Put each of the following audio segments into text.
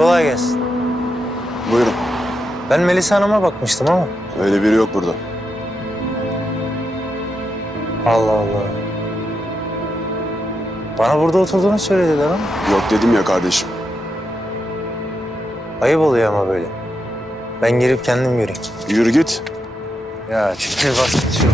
Kolay gelsin. Buyurun. Ben Melisa Hanım'a bakmıştım ama. Öyle biri yok burada. Allah Allah. Bana burada oturduğunu söylediler ama. Yok dedim ya kardeşim. Ayıp oluyor ama böyle. Ben girip kendim yürüyeyim. Yürü git. Ya çekil bas şunu.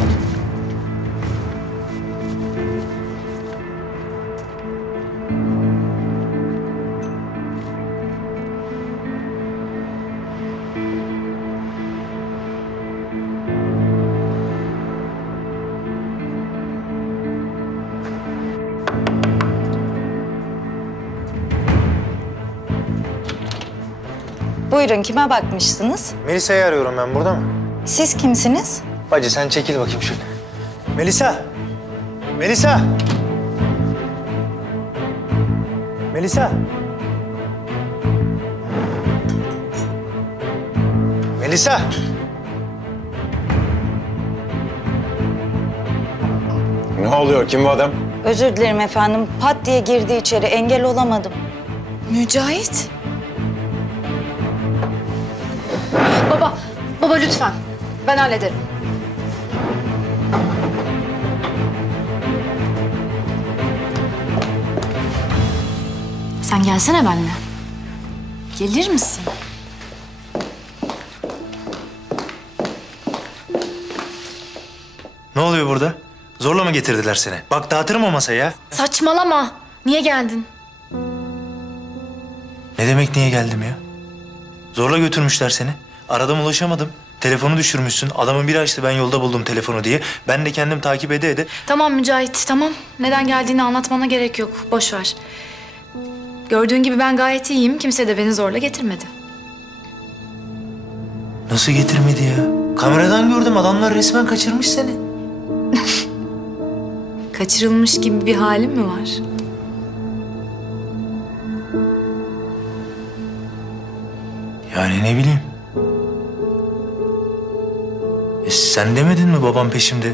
Buyurun, kime bakmıştınız? Melisa'yı arıyorum ben, burada mı? Siz kimsiniz? Bacı sen çekil bakayım şöyle. Melisa! Melisa! Melisa! Melisa! Ne oluyor? Kim bu adam? Özür dilerim efendim. Pat diye girdi içeri, engel olamadım. Mücahit. Baba lütfen. Ben hallederim. Sen gelsene benimle. Gelir misin? Ne oluyor burada? Zorla mı getirdiler seni? Bak dağıtırım o masayı ya. Saçmalama. Niye geldin? Ne demek niye geldim ya? Zorla götürmüşler seni. Aradım ulaşamadım. Telefonu düşürmüşsün. Adamın biri açtı ben yolda buldum telefonu diye. Ben de kendim takip ede. Tamam Mücahit, tamam. Neden geldiğini anlatmana gerek yok. Boş ver. Gördüğün gibi ben gayet iyiyim. Kimse de beni zorla getirmedi. Nasıl getirmedi ya? Kameradan gördüm adamlar resmen kaçırmış seni. Kaçırılmış gibi bir halin mi var? Yani ne bileyim. Sen demedin mi babam peşimde?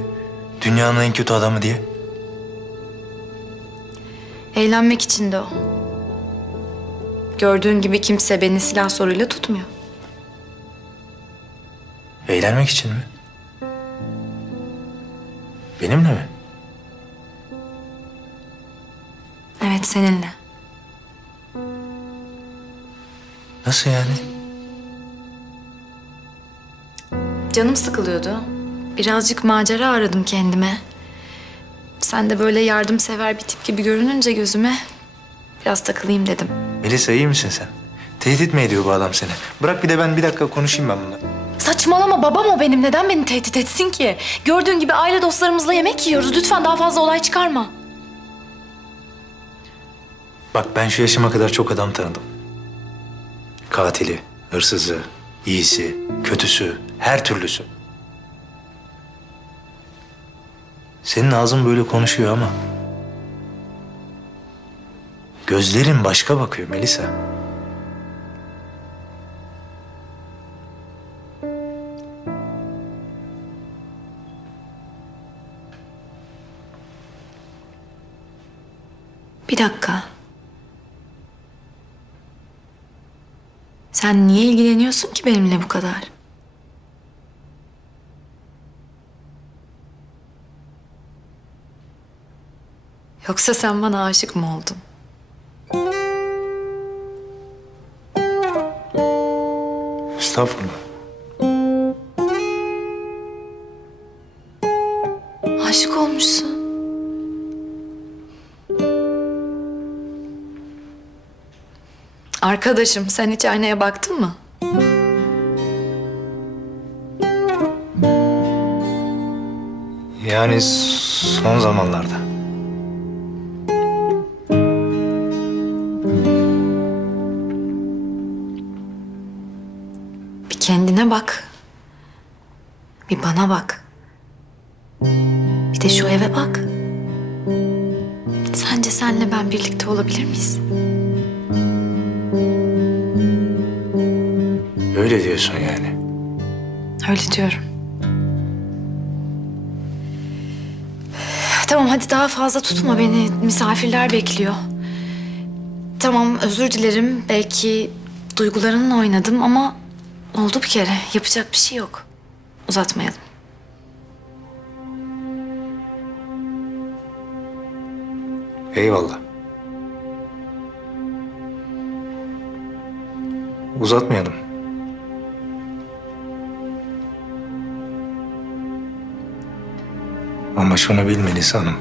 Dünyanın en kötü adamı diye. Eğlenmek için de o. Gördüğün gibi kimse beni silah soruyla tutmuyor. Eğlenmek için mi? Benimle mi? Evet, seninle. Nasıl yani? Canım sıkılıyordu. Birazcık macera aradım kendime. Sen de böyle yardımsever bir tip gibi görününce gözüme biraz takılayım dedim. Melisa iyi misin sen? Tehdit mi ediyor bu adam seni? Bırak bir de ben bir dakika konuşayım ben bununla. Saçmalama, babam o benim. Neden beni tehdit etsin ki? Gördüğün gibi aile dostlarımızla yemek yiyoruz. Lütfen daha fazla olay çıkarma. Bak ben şu yaşıma kadar çok adam tanıdım. Katili, hırsızı, iyisi, kötüsü, her türlüsü. Senin ağzın böyle konuşuyor ama gözlerin başka bakıyor Melisa. Bir dakika. Sen niye ilgileniyorsun ki benimle bu kadar? Yoksa sen bana aşık mı oldun? Estağfurullah. Aşık olmuşsun. Arkadaşım, sen hiç aynaya baktın mı? Yani son zamanlarda. Bir kendine bak. Bir bana bak. Bir de şu eve bak. Sence senle ben birlikte olabilir miyiz? Öyle diyorsun yani. Öyle diyorum. Tamam, hadi daha fazla tutma beni. Misafirler bekliyor. Tamam, özür dilerim. Belki duygularınla oynadım ama oldu bir kere. Yapacak bir şey yok. Uzatmayalım. Eyvallah. Uzatmayalım. Ama şunu bil Melisa Hanım.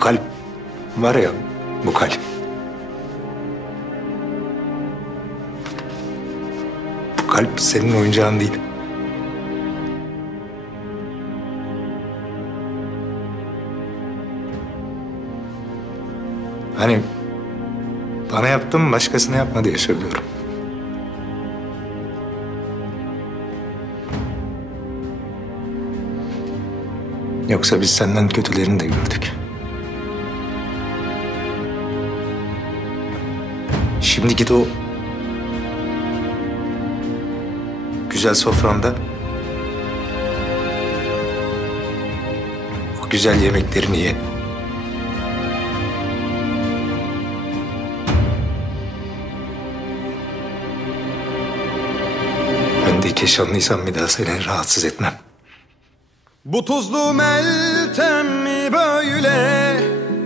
Kalp var ya, bu kalp. Bu kalp senin oyuncağın değil. Hani bana yaptın, başkasına yapma diye söylüyorum. Yoksa biz senden kötülerini de gördük. Şimdi git o güzel sofranda o güzel yemeklerini ye. Ben de Keşanlıysam bir daha seni rahatsız etmem. Bu tuzlu meltem mi böyle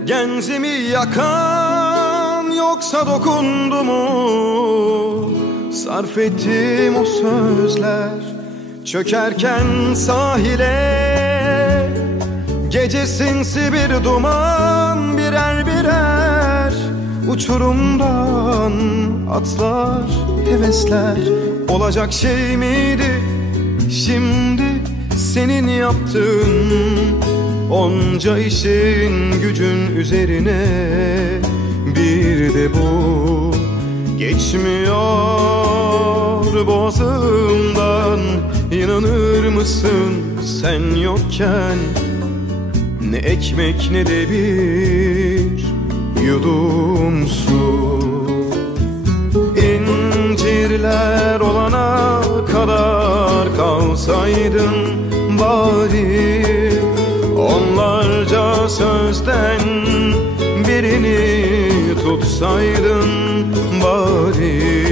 genzimi yakan, yoksa dokundu mu sarf ettim o sözler çökerken sahile? Gece sinsi bir duman, birer birer uçurumdan atlar hevesler. Olacak şey miydi şimdi senin yaptığın, onca işin gücün üzerine bir de bu geçmiyor boğazımdan. İnanır mısın sen yokken ne ekmek ne de bir yudum su. İncirler olana kadar kalsaydın bari, onlarca sözden birini tutsaydın bari.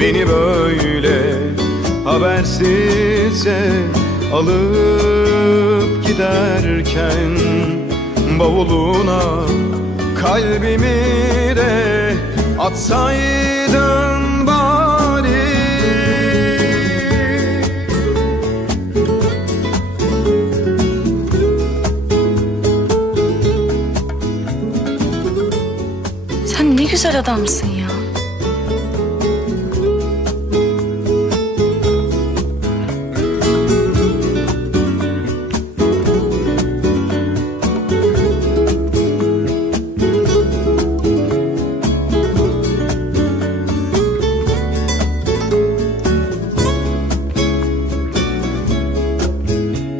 Beni böyle habersizce alıp giderken bavuluna kalbimi de atsaydın bari. Sen ne güzel adamsın ya.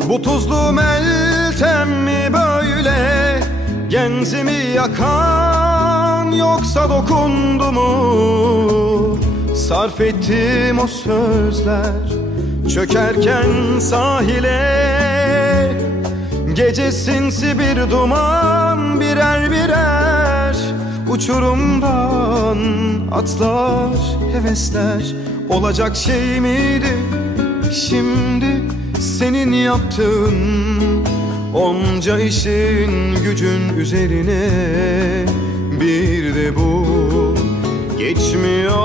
Bu tuzlu meltem mi böyle genzimi yakan, yoksa dokundu mu sarf ettim o sözler çökerken sahile? Gece sinsi bir duman, birer birer uçurumdan atlar hevesler. Olacak şey miydi şimdi senin yaptığın, onca işin gücün üzerine bir de bu geçmiyor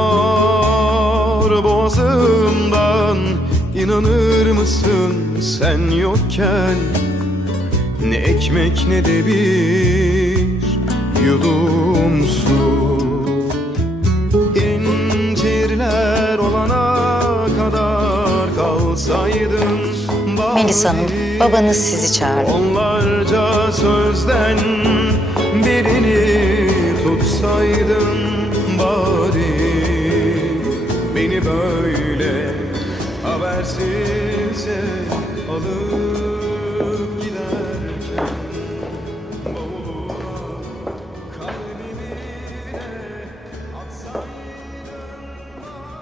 boğazımdan. İnanır mısın sen yokken ne ekmek ne de bir yudum su. İncirler olana kadar kalsaydın Melisa Hanım, babanız sizi çağırdı. onlarca sözden birini tutsaydın bari. Beni böyle habersizce alıp giderken bavuluna kalbimi de atsaydın bari.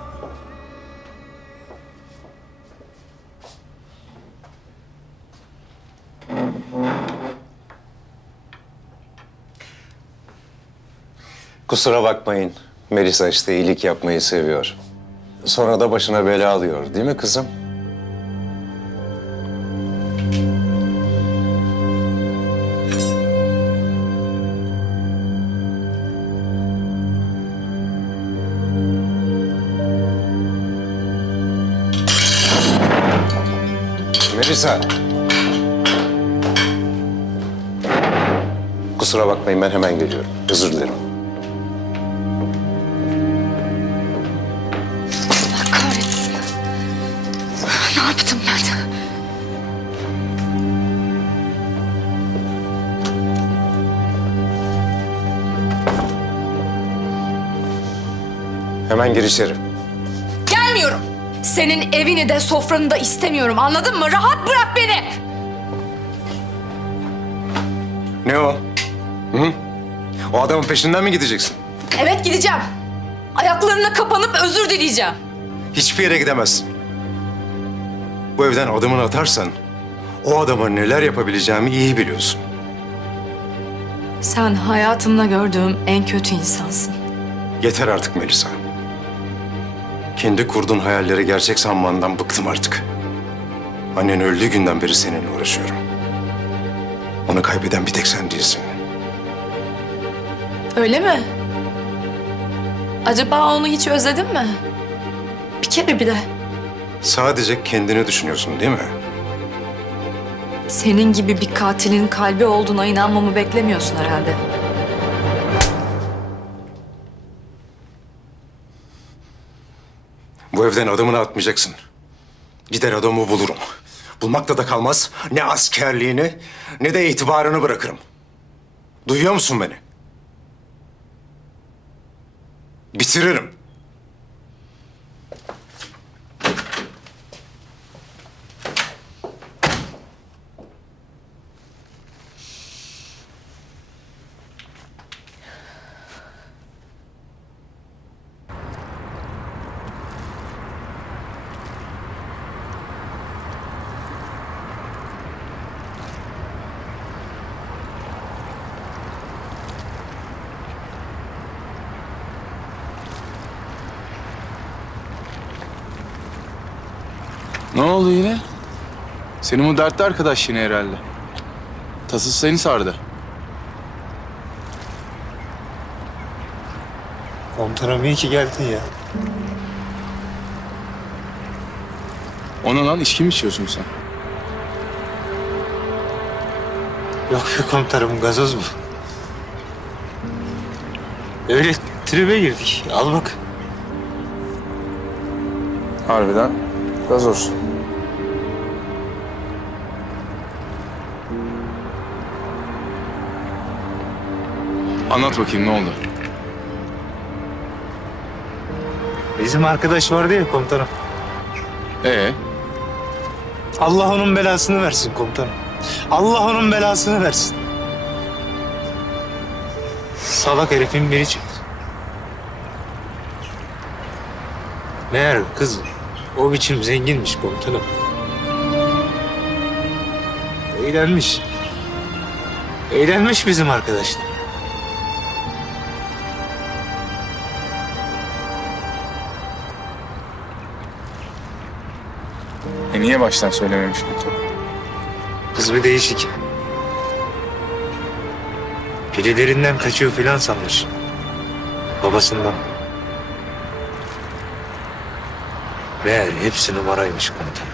Kusura bakmayın. Melisa işte iyilik yapmayı seviyor. Sonra da başına bela alıyor, değil mi kızım? Melisa. Kusura bakmayın, ben hemen geliyorum. Özür dilerim. Allah kahretsin. Ne yaptım ben? Hemen gir içeri. Gelmiyorum. Senin evini de sofranı da istemiyorum. Anladın mı? Rahat bırak beni. Ne o? Hı? O adamın peşinden mi gideceksin? Evet, gideceğim. Ayaklarına kapanıp özür dileyeceğim. Hiçbir yere gidemezsin. Bu evden adımını atarsan o adama neler yapabileceğimi iyi biliyorsun. Sen hayatımda gördüğüm en kötü insansın. Yeter artık Melisa. Kendi kurduğun hayalleri gerçek sanmandan bıktım artık. Annen öldüğü günden beri seninle uğraşıyorum. Onu kaybeden bir tek sen değilsin. Öyle mi? Acaba onu hiç özledin mi? Bir kere bile. Sadece kendini düşünüyorsun değil mi? Senin gibi bir katilin kalbi olduğuna inanmamı beklemiyorsun herhalde. Bu evden adımını atmayacaksın. Gider adamı bulurum. Bulmakta da kalmaz. Ne askerliğini ne de itibarını bırakırım. Duyuyor musun beni? Bitiririm. Ne oldu yine? Senin bu dertli arkadaş yine herhalde. Tasası seni sardı. Komutanım iyi ki geldin ya. Ona lan içki mi içiyorsun sen? Yok be komutanım, gazoz bu. Öyle tribe girdik. Al bak. Harbiden gazoz. Anlat bakayım ne oldu? Bizim arkadaş vardı ya komutanım. Allah onun belasını versin komutanım. Allah onun belasını versin. Salak herifin biri çıktı. Meğer kız o biçim zenginmiş komutanım. Eğlenmiş. Eğlenmiş bizim arkadaşlar. Niye baştan söylememiş bu? Kız bir değişik. Birilerinden kaçıyor filan sanmış. Babasından. Meğer hepsi numaraymış komutanım.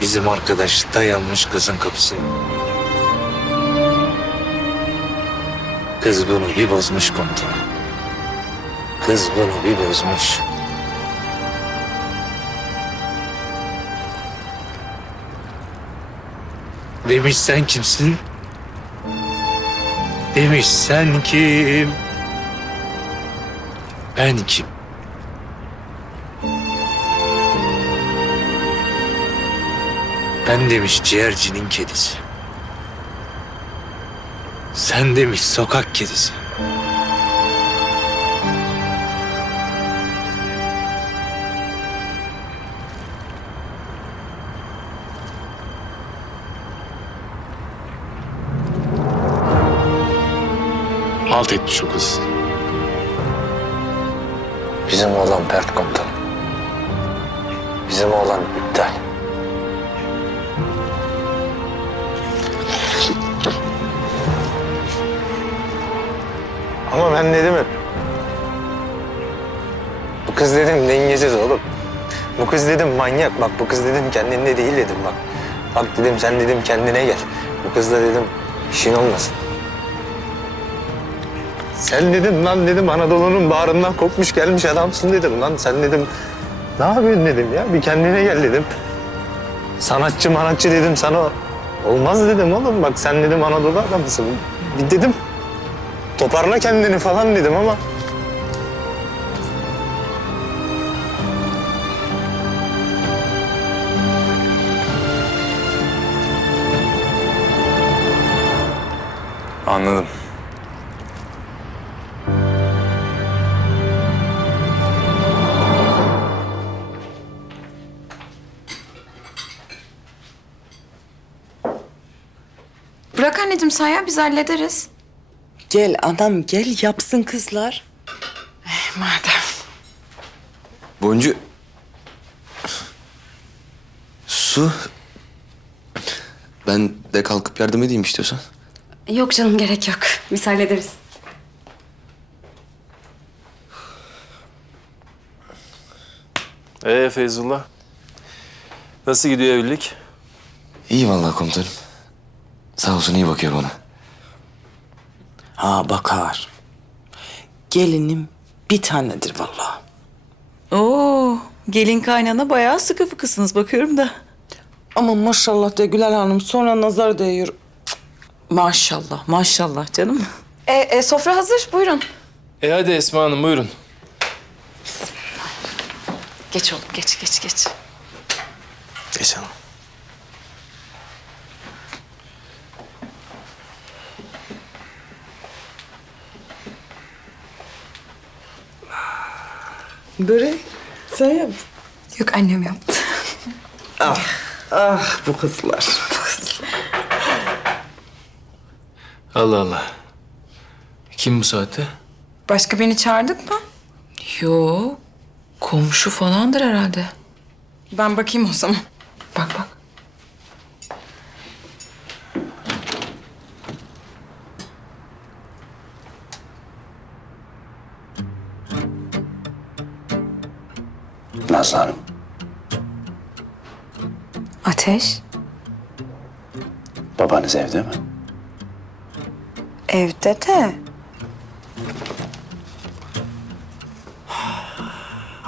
Bizim arkadaş dayanmış kızın kapısına. Kız bunu bir bozmuş komutanım. Kız bunu bir bozmuş. Demiş sen kimsin? Demiş sen kim? Ben kim? Ben demiş ciğercinin kedisi. Sen demiş sokak kedisi. Halt etmiş o kız. Bizim oğlan pert komutanım. Bizim oğlan iptal. Ama ben dedim hep. Bu kız dedim dengesiz oğlum. Bu kız dedim manyak. Bak bu kız dedim kendinde değil dedim bak. Bak dedim sen dedim kendine gel. Bu kızla dedim işin olmasın. Sen dedim lan dedim Anadolu'nun bağrından kopmuş gelmiş adamsın dedim lan. Sen dedim ne yapıyorsun dedim ya bir kendine gel dedim. Sanatçı manatçı dedim sana olmaz dedim oğlum. Bak sen dedim Anadolu adamısın. Bir dedim toparla kendini falan dedim ama. Anladım. Bırak anneciğim sen ya biz hallederiz. Gel anam gel yapsın kızlar. Madem. Boncu. Su. Ben de kalkıp yardım edeyim istiyorsan. Yok canım gerek yok. Biz hallederiz. Feyzullah. Nasıl gidiyor evlilik? İyi vallahi komutanım. Sağ olsun iyi bakıyor bana. Ha bakar. Gelinim bir tanedir vallahi. Oo, gelin kaynana bayağı sıkı fıkısınız bakıyorum da. Ama maşallah de Gülal Hanım sonra nazar değiyor. Cık, maşallah maşallah canım. Sofra hazır buyurun. Hadi Esma Hanım buyurun. Geç oğlum geç. Geç hanım. Börek sen yap. Yok annem yaptı. Ah bu kızlar. Allah Allah. Kim bu saatte? Başka birini çağırdık mı? Yo komşu falandır herhalde. Ben bakayım o zaman. Bak. Nazlı Hanım. Ateş, Babanız evde mi? evde de.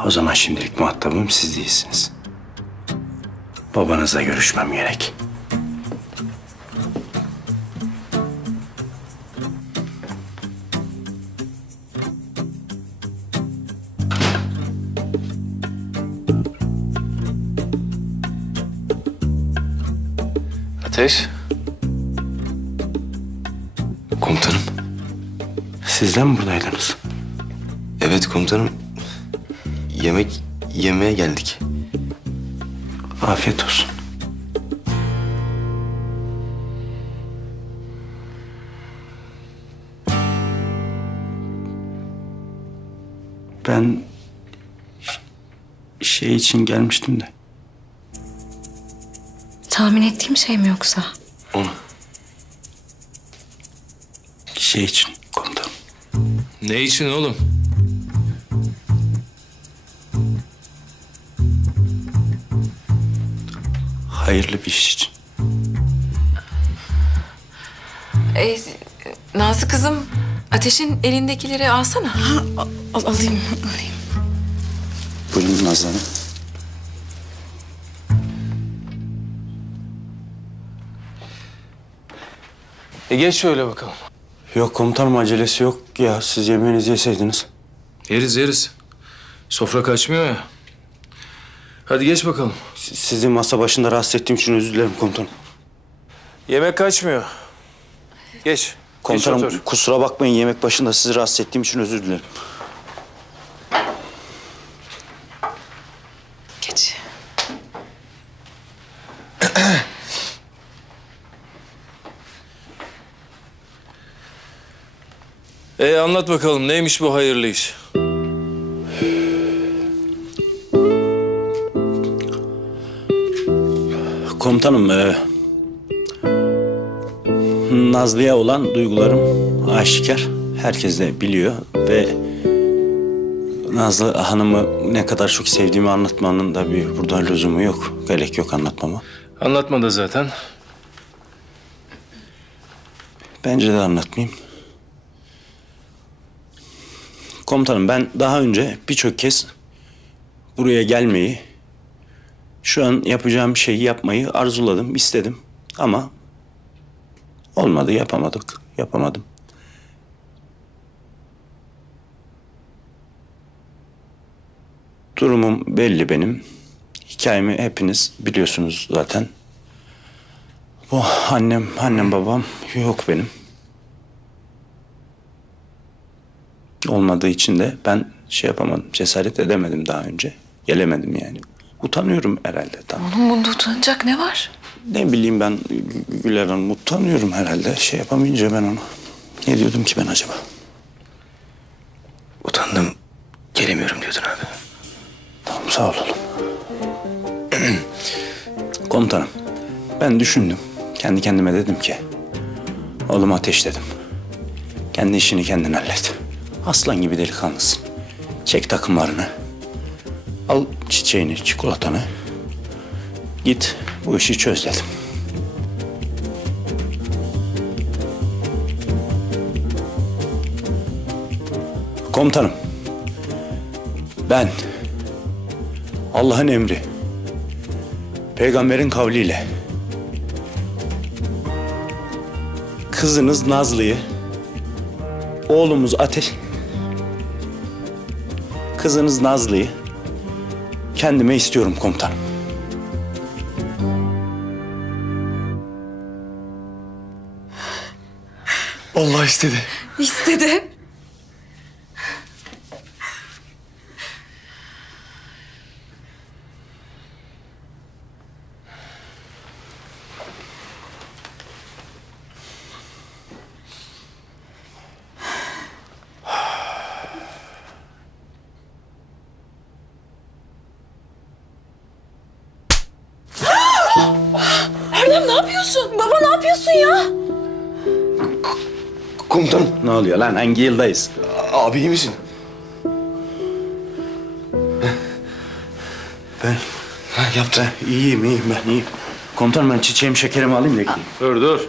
O zaman şimdilik muhatabım siz değilsiniz. Babanızla görüşmem gerek. Ateş. Komutanım. Siz de mi buradaydınız? Evet komutanım. Yemek yemeye geldik. Afiyet olsun. Ben şey için gelmiştim de. Tahmin ettiğim şey mi yoksa? Onu. Şey için komutanım. Ne için oğlum? Hayırlı bir iş için. Nazlı kızım Ateş'in elindekileri alsana. Alayım. Buyurun Nazlı Hanım. Geç şöyle bakalım. Yok komutanım acelesi yok ya. Siz yemeğinizi yeseydiniz. Yeriz. Sofra kaçmıyor ya. Hadi geç bakalım. Sizi masa başında rahatsız ettiğim için özür dilerim komutanım. Yemek kaçmıyor. Geç. Komutanım Geç otur. kusura bakmayın yemek başında sizi rahatsız ettiğim için özür dilerim. Geç. Anlat bakalım neymiş bu hayırlı iş? Komutanım, Nazlı'ya olan duygularım aşikar. Herkes de biliyor ve Nazlı Hanım'ı ne kadar çok sevdiğimi anlatmanın da burada lüzumu yok. Gerek yok anlatmama. Anlatma da zaten. Bence de anlatmayayım. Komutanım, ben daha önce birçok kez buraya gelmeyi, şu an yapacağım şeyi yapmayı arzuladım, istedim. Ama olmadı, yapamadım. Durumum belli benim. Hikayemi hepiniz biliyorsunuz zaten. Bu annem babam yok benim. Olmadığı için de ben yapamadım, cesaret edemedim daha önce. Gelemedim yani. Utanıyorum herhalde. Tamam. Oğlum bunda utanacak ne var? Ne bileyim ben Güler Hanım, utanıyorum herhalde. Yapamayınca ben onu. Ne diyordum ki ben acaba? Utandım. Gelemiyorum diyordun abi. Tamam, sağ ol oğlum. Komutanım, ben düşündüm. Kendi kendime dedim ki, oğlum Ateş dedim. Kendi işini kendin hallet. Aslan gibi delikanlısın. Çek takımlarını. Al çiçeğini, çikolatanı. Git bu işi çöz dedim. Komutanım, ben Allah'ın emri, peygamberin kavliyle kızınız Nazlı'yı, oğlumuz kızınız Nazlı'yı kendime istiyorum komutanım. Allah istedi. İstedi. Erdem ne yapıyorsun? Baba ne yapıyorsun ya? Komutanım. Ne oluyor lan? Hangi yıldayız? Abi iyi misin? Ben yaptım. İyiyim ben iyiyim. Komutanım, ben çiçeğimi şekerimi alayım da gideyim. Dur.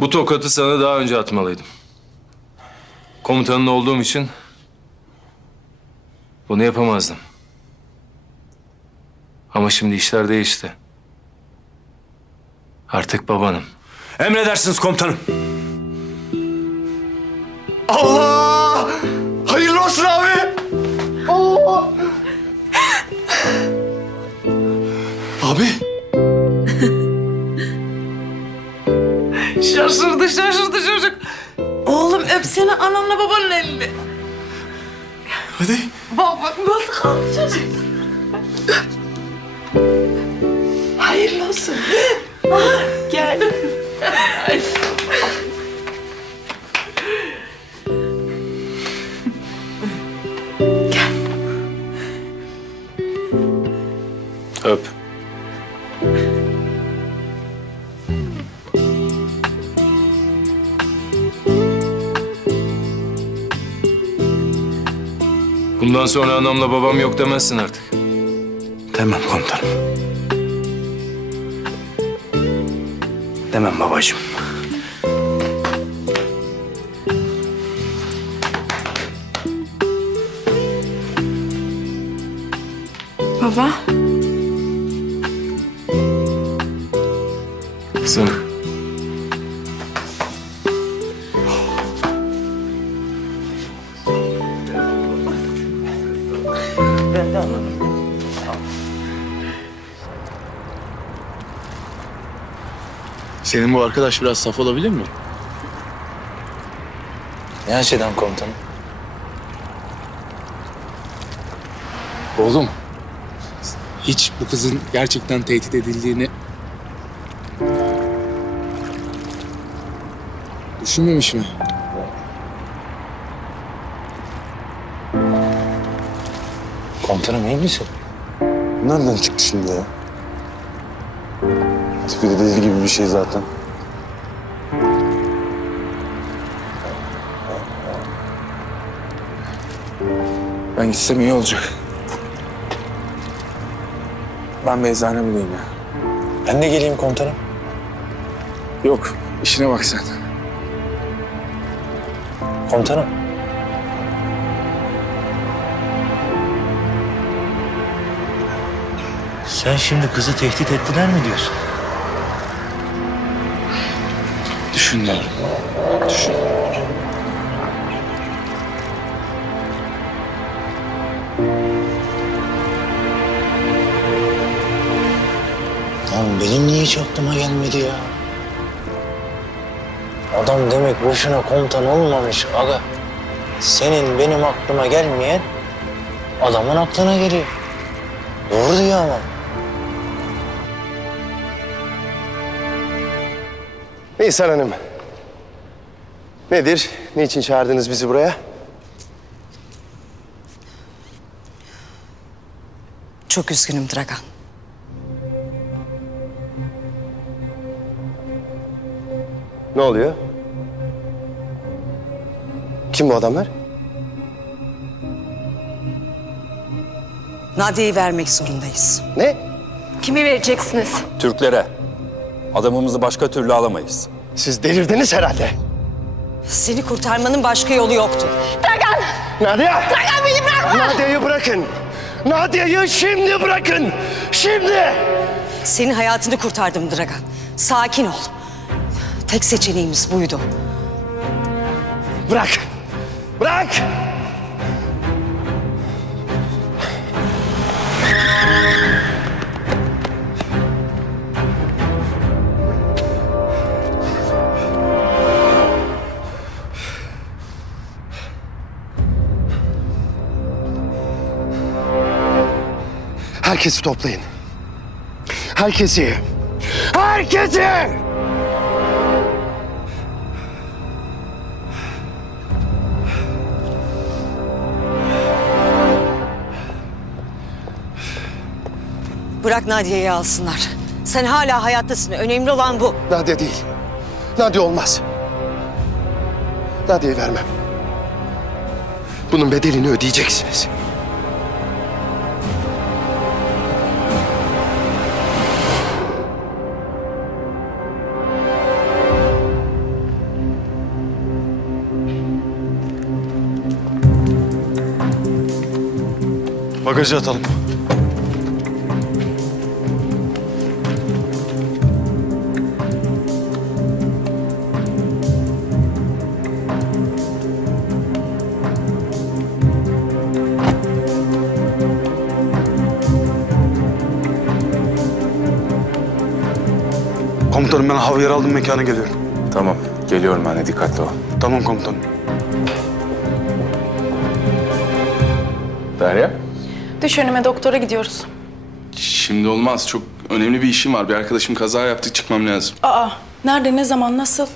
Bu tokatı sana daha önce atmalıydım. Komutanın olduğum için bunu yapamazdım. Ama şimdi işler değişti. Artık babanım. Emredersiniz komutanım. Allah! Hayırlı olsun abi! Allah! Abi! Şaşırdı çocuk. Oğlum öpsene ananla babanın elini. Hadi. Bak nasıl kaldı çocuk. Hayırlı olsun. Gel. Öp. Bundan sonra anamla babam yok demezsin artık. Tamam komutanım. Demem babacığım. Baba. Kızım. Senin bu arkadaş biraz saf olabilir mi? Ne açıdan komutanım? Oğlum, hiç bu kızın gerçekten tehdit edildiğini düşünmemiş mi? Komutanım iyi misin? Nereden çıktı şimdi ya? Tipi de deli gibi bir şey zaten. Ben gitsem iyi olacak. Ben bir eczane bulayım ya. Ben de geleyim komutanım. Yok, işine bak sen. Komutanım. Sen şimdi kızı tehdit ettiler mi diyorsun? Düşünüyorum. Düşün. Lan benim niye hiç aklıma gelmedi ya? Adam demek boşuna komutan olmamış aga. Senin benim aklıma gelmeyen adamın aklına geliyor. Doğru diyor ama. Nisan Hanım. Nedir? Niçin çağırdınız bizi buraya? Çok üzgünüm Dragan. Ne oluyor? Kim bu adamlar? Nadia'yı vermek zorundayız. Ne? Kimi vereceksiniz? Türklere. Adamımızı başka türlü alamayız. Siz delirdiniz herhalde. Seni kurtarmanın başka yolu yoktu. Dragan! Nadia! Dragan beni bırakma! Nadia'yı bırakın! Nadia'yı şimdi bırakın! Şimdi! Senin hayatını kurtardım Dragan. Sakin ol. Tek seçeneğimiz buydu. Bırak! Bırak! Herkesi toplayın. Herkesi! Herkesi! Bırak Nadia'yı alsınlar. Sen hala hayattasın. Önemli olan bu. Nadia değil. Nadia olmaz. Nadia'yı vermem. Bunun bedelini ödeyeceksiniz. Bagajı atalım. Komutanım ben havyar aldım mekana geliyorum. Tamam, geliyorum anne. Dikkatli ol. Tamam komutanım. Derya? Düş önüme, doktora gidiyoruz. Şimdi olmaz. Çok önemli bir işim var. Bir arkadaşım kaza yaptı. Çıkmam lazım. Aa, nerede, ne zaman, nasıl?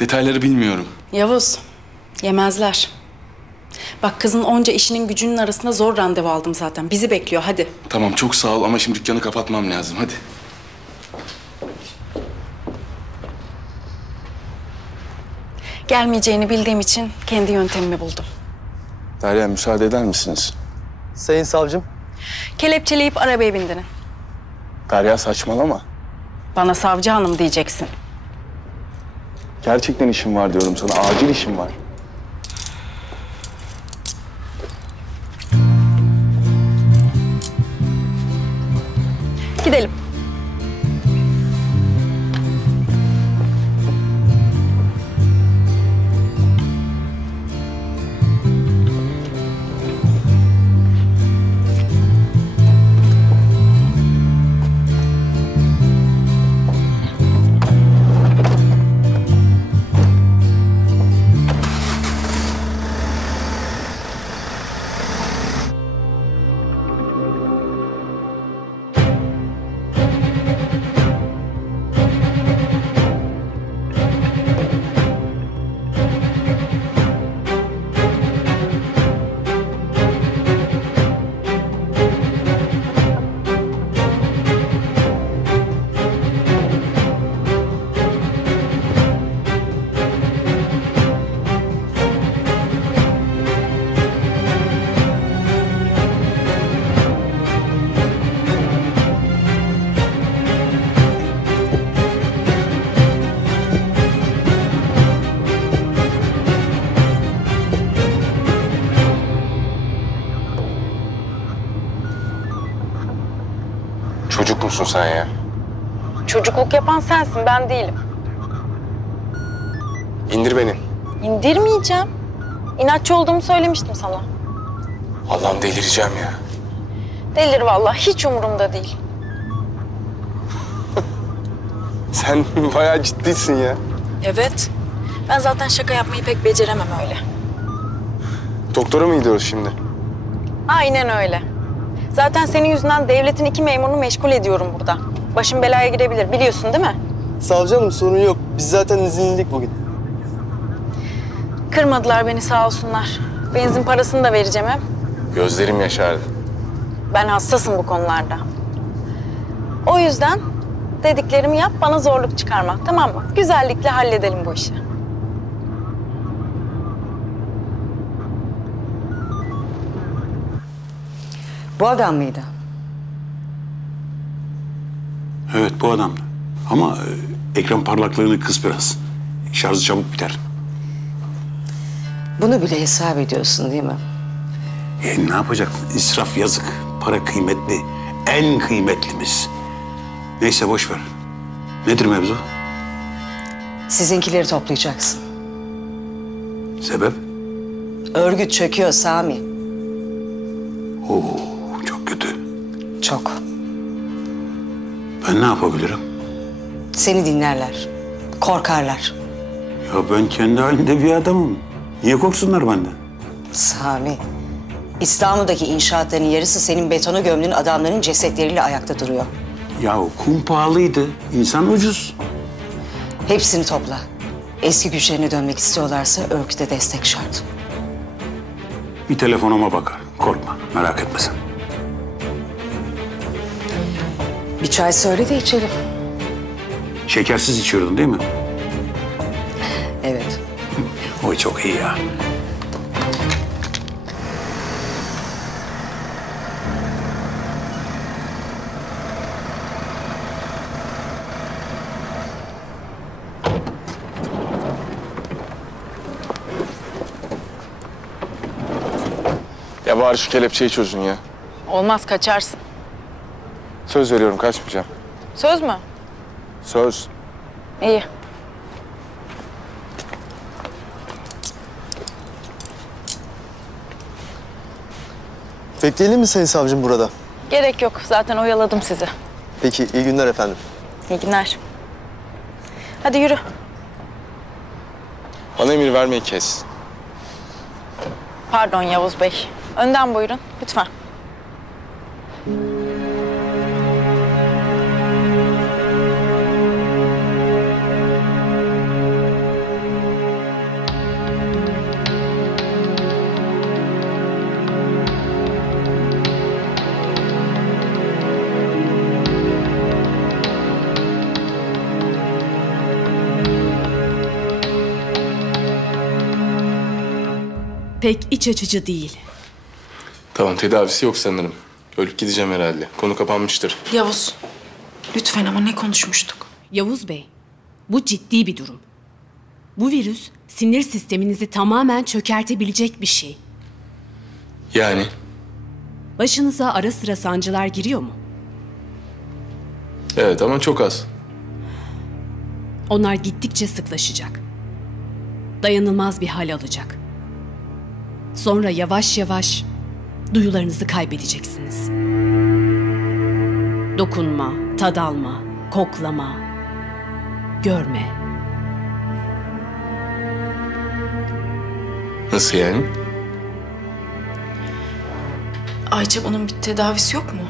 Detayları bilmiyorum. Yavuz, yemezler. Bak kızın onca işinin gücünün arasında zor randevu aldım zaten. Bizi bekliyor, hadi. Tamam, çok sağ ol ama şimdi dükkanı kapatmam lazım. Hadi. Gelmeyeceğini bildiğim için kendi yöntemimi buldum. Derya, müsaade eder misiniz? Sayın savcım. Kelepçeleyip arabaya bindirin. Derya, saçmalama. Bana savcı hanım diyeceksin. Gerçekten işim var diyorum sana. Acil işim var. Gidelim. musun sen ya? Çocukluk yapan sensin, ben değilim. İndir beni. İndirmeyeceğim. İnatçı olduğumu söylemiştim sana. Allah'ım delireceğim ya. Delir vallahi, hiç umurumda değil. Sen bayağı ciddisin ya. Evet. Ben zaten şaka yapmayı pek beceremem öyle. Doktora mı gidiyoruz şimdi? Aynen öyle. Zaten senin yüzünden devletin 2 memurunu meşgul ediyorum burada. Başım belaya girebilir, biliyorsun değil mi? Savcı hanım sorun yok. Biz zaten izinliydik bugün. Kırmadılar beni sağ olsunlar. Benzin parasını da vereceğim hep. Gözlerim yaşardı. Ben hassasım bu konularda. O yüzden dediklerimi yap, bana zorluk çıkarma. Tamam mı? Güzellikle halledelim bu işi. Bu adam mıydı? Evet bu adamdı. Ama ekran parlaklığını kıs biraz. Şarjı çabuk biter. Bunu bile hesap ediyorsun değil mi? Ne yapacak? İsraf yazık. Para kıymetli. En kıymetlimiz. Neyse boş ver. Nedir mevzu? Sizinkileri toplayacaksın. Sebep? Örgüt çöküyor Sami. Oo, çok kötü. Çok. Ben ne yapabilirim? Seni dinlerler. Korkarlar. Ya ben kendi halimde bir adamım. Niye korksunlar benden? Sami, İstanbul'daki inşaatların yarısı senin betona gömdüğün adamların cesetleriyle ayakta duruyor. Ya kum pahalıydı. İnsan ucuz. Hepsini topla. Eski güçlerine dönmek istiyorlarsa örgüte destek şart. Bir telefonuma bakar. Korkma, merak etme sen. Bir çay söyle de içelim. Şekersiz içiyordun değil mi? Evet. Oy çok iyi ya. Ya bari şu kelepçeyi çözün ya. Olmaz, kaçarsın. Söz veriyorum kaçmayacağım. Söz mü? Söz. İyi. Bekleyelim mi Sayın Savcım burada? Gerek yok, zaten oyaladım sizi. Peki, iyi günler efendim. İyi günler. Hadi yürü. Bana emir vermeyi kes. Pardon Yavuz Bey. Önden buyurun, lütfen. Pek iç açıcı değil. Tamam, tedavisi yok sanırım. Ölüp gideceğim herhalde. Konu kapanmıştır. Yavuz, lütfen ama ne konuşmuştuk? Yavuz Bey, bu ciddi bir durum. Bu virüs sinir sisteminizi tamamen çökertebilecek bir şey. Yani? Başınıza ara sıra sancılar giriyor mu? Evet ama çok az. Onlar gittikçe sıklaşacak. Dayanılmaz bir hal alacak. Sonra yavaş yavaş duyularınızı kaybedeceksiniz. Dokunma, tad alma, koklama, görme. Nasıl yani? Ayça, bunun bir tedavisi yok mu?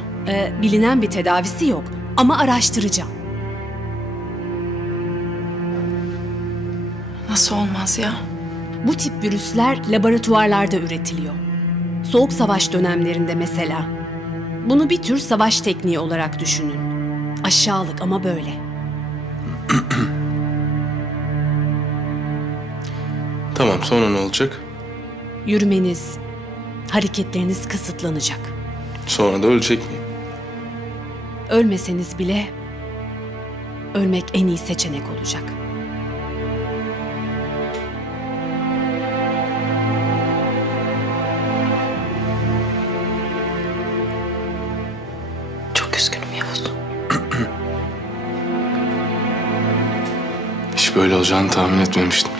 Bilinen bir tedavisi yok ama araştıracağım. Nasıl olmaz ya? Bu tip virüsler laboratuvarlarda üretiliyor. Soğuk savaş dönemlerinde mesela. Bunu bir tür savaş tekniği olarak düşünün. Aşağılık ama böyle. Tamam, sonra ne olacak? Yürümeniz, hareketleriniz kısıtlanacak. Sonra da ölecek miyim? Ölmeseniz bile ölmek en iyi seçenek olacak. Çok üzgünüm Yavuz. Hiç böyle olacağını tahmin etmemiştim.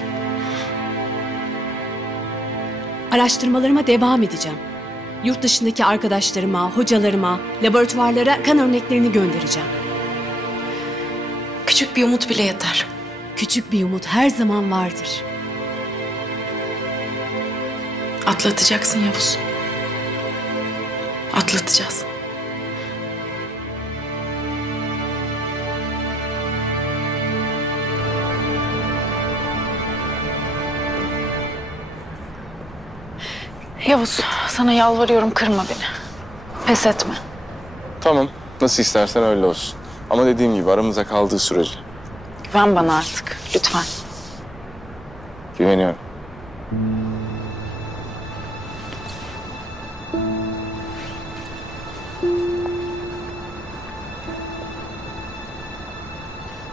Araştırmalarıma devam edeceğim. Yurt dışındaki arkadaşlarıma, hocalarıma, laboratuvarlara kan örneklerini göndereceğim. Küçük bir umut bile yeter. Küçük bir umut her zaman vardır. Atlatacaksın Yavuz. Atlatacağız. Yavuz, sana yalvarıyorum, kırma beni. Pes etme. Tamam, nasıl istersen öyle olsun. Ama dediğim gibi aramıza kaldığı sürece. Güven bana artık, lütfen. Güveniyorum.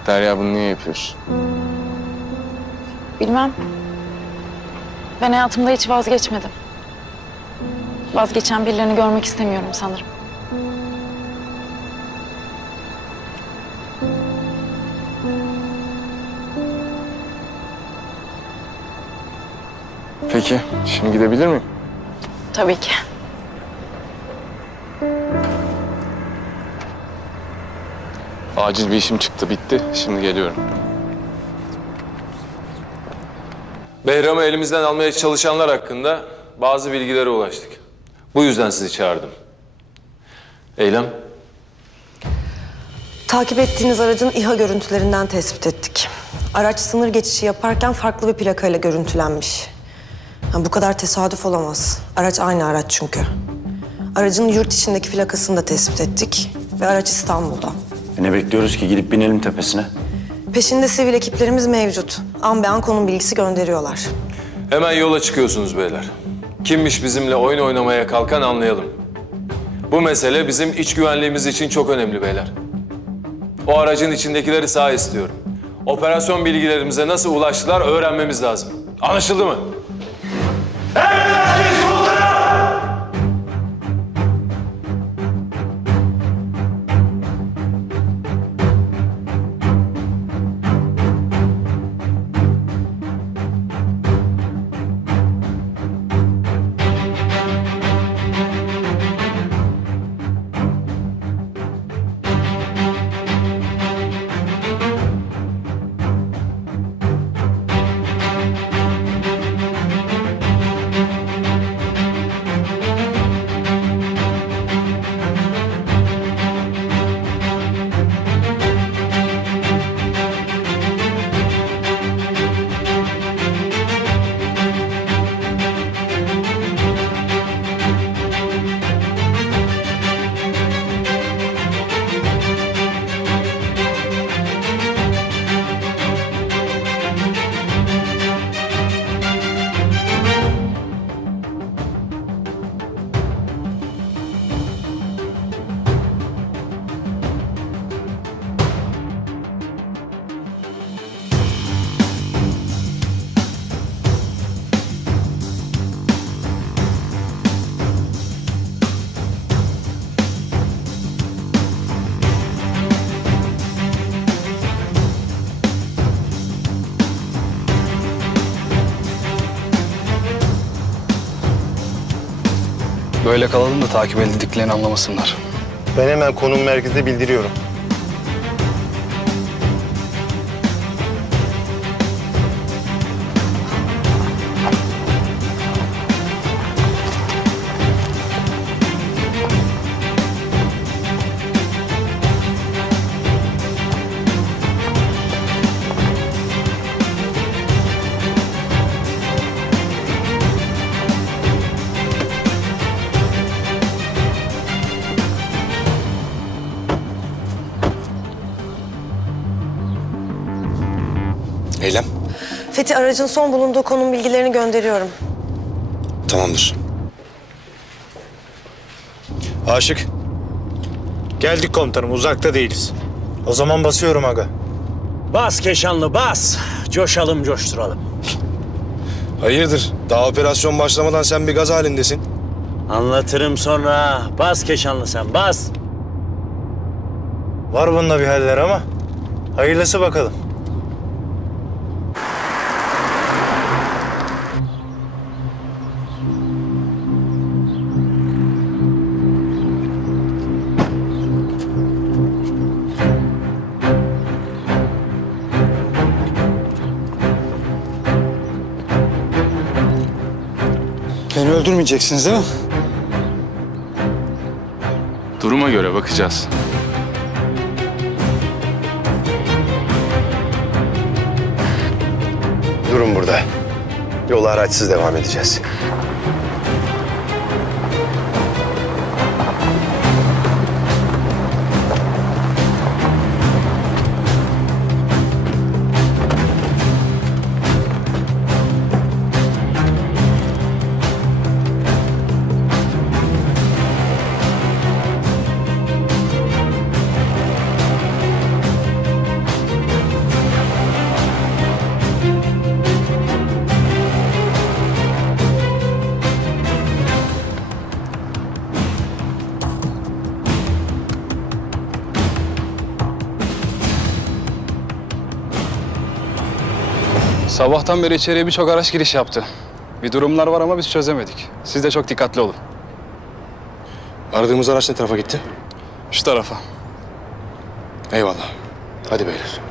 Derya, bunu niye yapıyorsun? Bilmem. Ben hayatımda hiç vazgeçmedim. Vazgeçen birilerini görmek istemiyorum sanırım. Peki, şimdi gidebilir miyim? Tabii ki. Acil bir işim çıktı, bitti. Şimdi geliyorum. Behram'ı elimizden almaya çalışanlar hakkında bazı bilgilere ulaştık. Bu yüzden sizi çağırdım. Eylem? Takip ettiğiniz aracın İHA görüntülerinden tespit ettik. Araç sınır geçişi yaparken farklı bir plakayla görüntülenmiş. Bu kadar tesadüf olamaz. Araç aynı araç çünkü. Aracın yurt içindeki plakasını da tespit ettik ve araç İstanbul'da. Ne bekliyoruz ki? Gidip binelim tepesine. Peşinde sivil ekiplerimiz mevcut. An be an konum bilgisi gönderiyorlar. Hemen yola çıkıyorsunuz beyler. Kimmiş bizimle oyun oynamaya kalkan anlayalım. Bu mesele bizim iç güvenliğimiz için çok önemli beyler. O aracın içindekileri sağ istiyorum. Operasyon bilgilerimize nasıl ulaştılar öğrenmemiz lazım. Anlaşıldı mı? Böyle kalalım da takip edildiklerini anlamasınlar. Ben hemen konum merkezine bildiriyorum. Eylem. Fethi, aracın son bulunduğu konum bilgilerini gönderiyorum. Tamamdır. Aşık. Geldik komutanım, uzakta değiliz. O zaman basıyorum aga. Bas Keşanlı bas. Coşalım coşturalım. Hayırdır? Daha operasyon başlamadan sen bir gaz halindesin. Anlatırım sonra. Bas Keşanlı sen bas. Var bunda bir haller ama hayırlısı bakalım. Beni öldürmeyeceksiniz değil mi? Duruma göre bakacağız. Durun burada. Yola araçsız devam edeceğiz. Sabahtan beri içeriye birçok araç giriş yaptı. Bir durumlar var ama biz çözemedik. Siz de çok dikkatli olun. Aradığımız araç ne tarafa gitti? Şu tarafa. Eyvallah. Hadi beyler.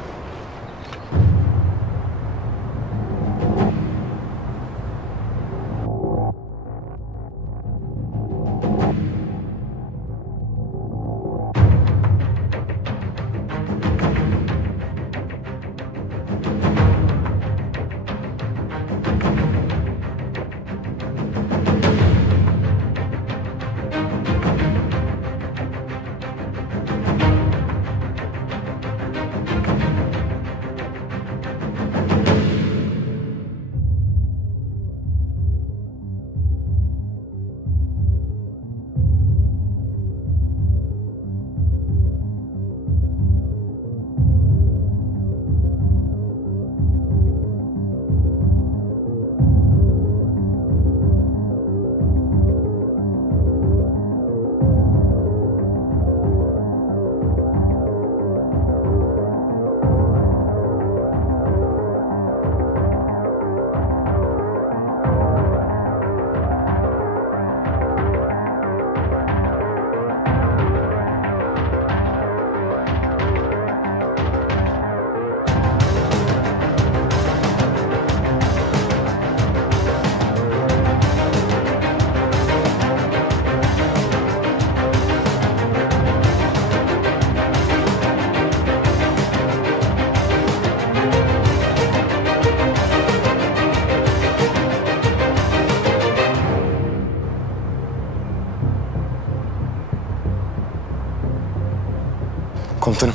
Komutanım.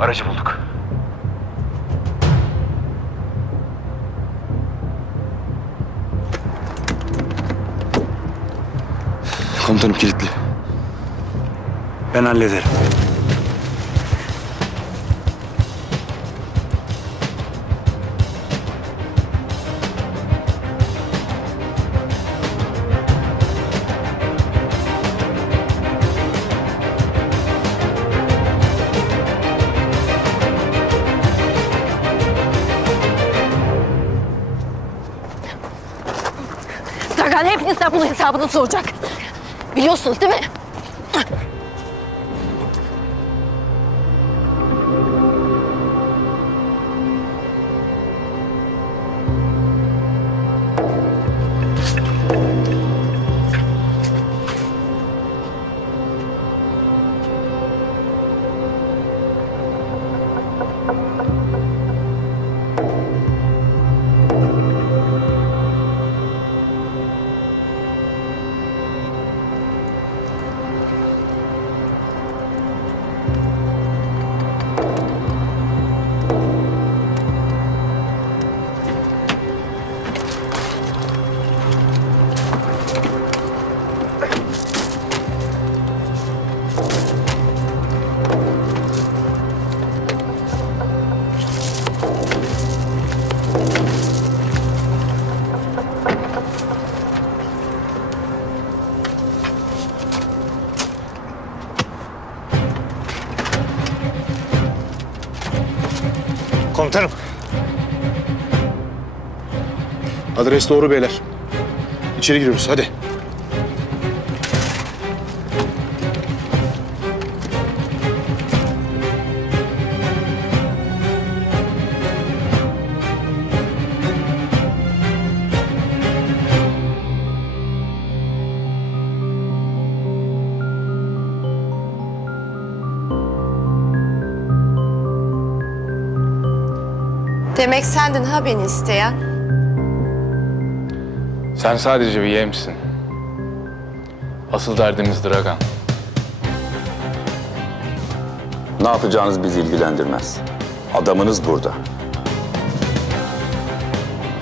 Aracı bulduk. Komutanım kilitli. Ben hallederim. Serkan hepinizden bunun hesabını soracak. Biliyorsunuz değil mi? Komutanım. Adres doğru beyler. İçeri giriyoruz hadi. Demek sendin ha beni isteyen? Sen sadece bir yemsin. Asıl derdimiz Dragan. Ne yapacağınız bizi ilgilendirmez. Adamınız burada.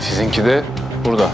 Sizinki de burada.